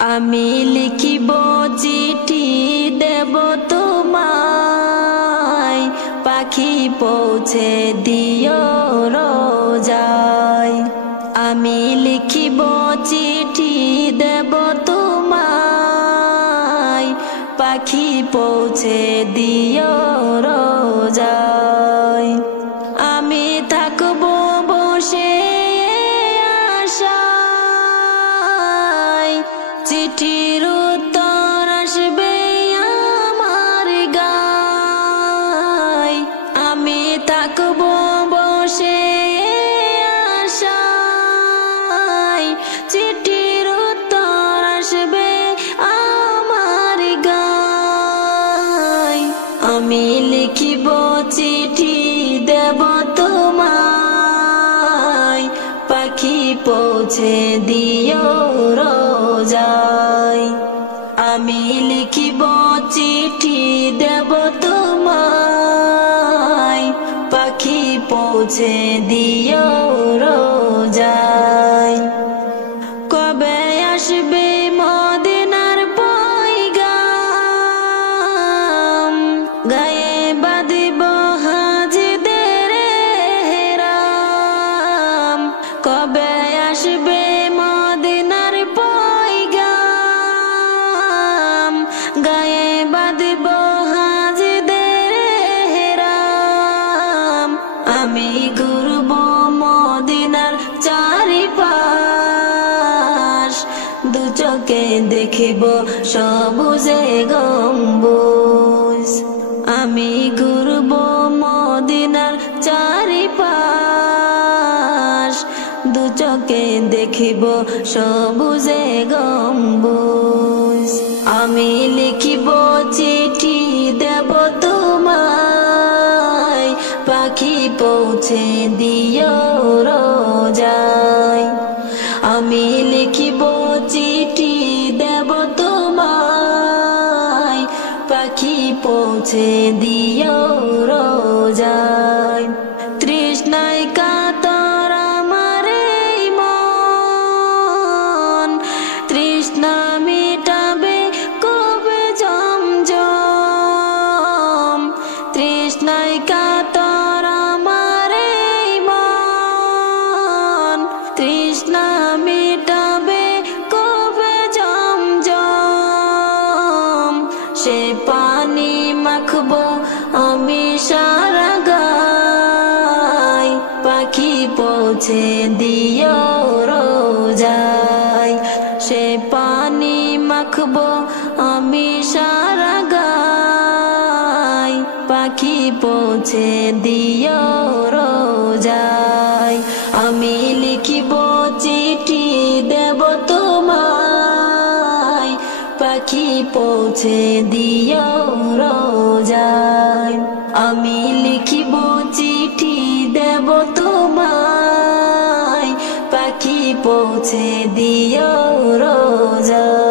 আমি লিখিব চিঠি দেব তোমায়, পাখি পৌঁছে দিও রোজায়। আমি লিখিব চিঠি দেব তোমায়, পাখি পৌঁছে দিও রোজায়। আমি থাকব বসে আশায়, চিঠির উত্তর আসবে আমার গায়। আমি থাকব বসে আশায়, চিঠির উত্তর আসবে আমার গায়। আমি লিখিব চিঠি দেব তোমায়, পাখি পৌঁছে দিও রোজায়। আমি লিখিব চিঠি দেব তোমায়, পাখি পৌঁছে দিও রোজায়। কবে আসবে মদিনার পয়গাম, গায়ে বাঁধিব হাজিদের হেরাম। কবে আসবে মদিনার পয়গাম, গায়ে বাঁধিব হাজিদের হেরাম। আমি ঘুরব মদিনার চারিপাশ, দু চোখে দেখিব সবুজে গম্বুজ। আমি ঘুরব মদিনার চারিপাশ, দু চোখে দেখিব সবুজে গম্বুজ। আমি লিখিব চিঠি দেব তোমায়, পাখি পৌঁছে দিও রোজায়। আমি লিখিব চিঠি দেব তোমায়, পাখি পৌঁছে দিও রোজায়। তৃষ্ণায় কাতর আমার এই মন, তৃষ্ণা মিটাবে কবে জমজম। তৃষ্ণায় কাতর আমার এই মন, তৃষ্ণা মিটাবে কবে জমজম। সে পানি মাখবো আমি সারা গায়, পাখি পৌঁছে দিও রোজায়। সে পানি মাখবো আমি সারা গায়, পাখি পৌঁছে দিও রোজায়। আমি লিখিব চিঠি দেব তোমায়, পাখি পৌঁছে দিও রোজায়। আমি লিখিব চিঠি দেব তোমায়, পাখি পৌঁছে দিও রোজায়।